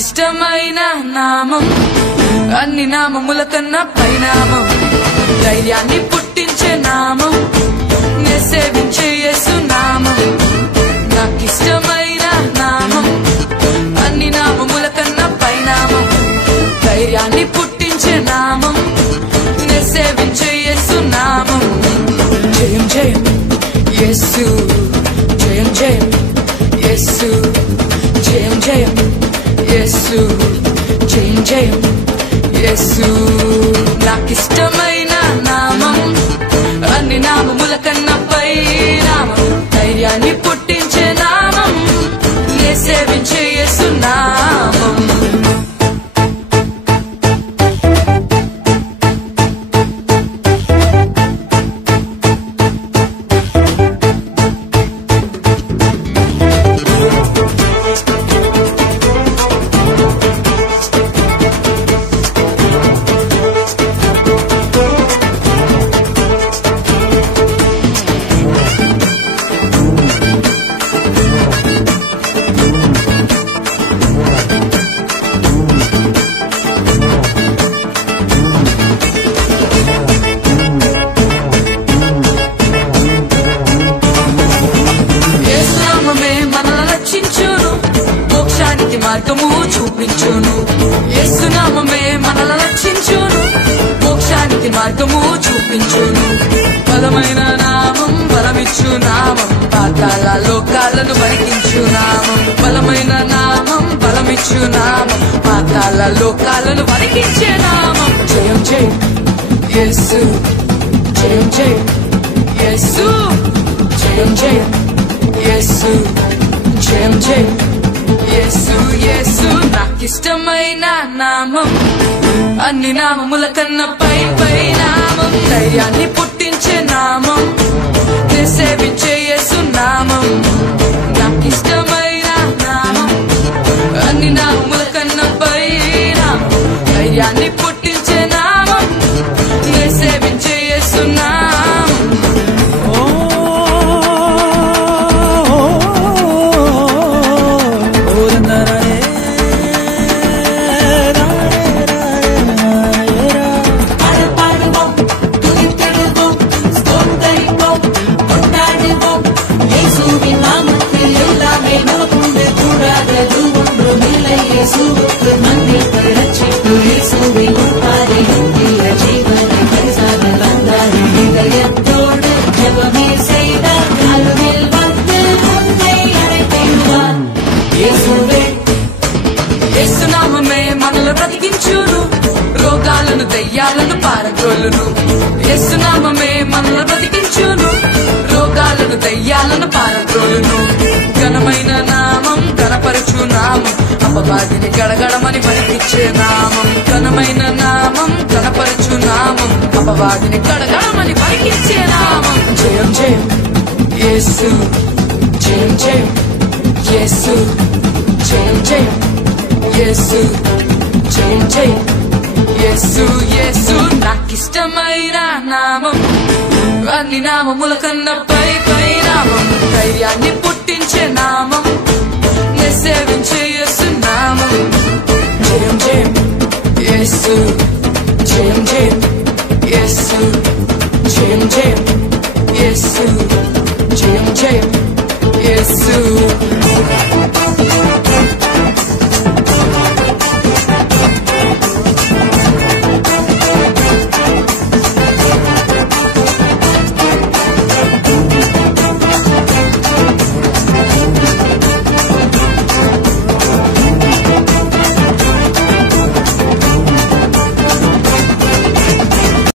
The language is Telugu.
ఇష్టమైన నామం అన్ని నామముల కన్నా పైనామం ధైర్యాన్ని పుట్టించే నామం నే సేవించే యేసు నామం నాకిష్టమైన నామం అన్ని నామముల కన్నా పైనామం ధైర్యాన్ని పుట్టించే నామం నే సేవించే యేసు నామం జయం జయం యేసు జయం జయం యేసు జయం జయం యేసు జయం జయం యేసు నాకిష్టమైన నామం అన్ని నామముల కన్నా పై నామం ధైర్యాన్ని పుట్టించే నామం నే సేవించే యేసు నామం మార్గము చూపించును యేసు నామమే మనల రక్షించును మోక్షానికి మార్గము చూపించును బలమైన నామం బలమిచ్చు నామం పాతాళ లోకాలను వణికించు నామం బలమైన నామం బలమిచ్చు నామం పాతాళ లోకాలను వణికించే నామం జయం జయం యేసు జయం జయం యేసు జయం జయం యేసు జయం జయం యేసు యేసు నాకిష్టమైన నామం అన్ని నామముల కన్నా పై పై నామం ధైర్యాన్ని పుట్టించే నామం నే సేవించే యేసు నామం నాకిష్టమైన నామం అన్ని నామముల కన్నా పై నామం ధైర్యాన్ని పుట్టించే నామం నే సేవించే యేసు నామం యేసు నామమే మనల్ని బ్రతికించును రోగాలను దయ్యాలను పారద్రోలును యేసు నామమే మనల్ని బ్రతికించును రోగాలను దయ్యాలను పారద్రోలును ఘనమైన నామం ఘనపరచు నామం అపవాదిని గడగడమని వణికించే నామం ఘనమైన నామం ఘనపరచు నామం అపవాదిని గడగడమని వణికించే నామం జయం జయం యేసు జయం జయం యేసు జయం జయం యేసు జయం జయం యేసు యేసు నాకిష్టమైన నామం అన్ని నామముల కన్నా పై పై నామం ధైర్యాన్ని పుట్టించే నామం నే సేవించే యేసు నామం జయం జయం యేసు జయం జయం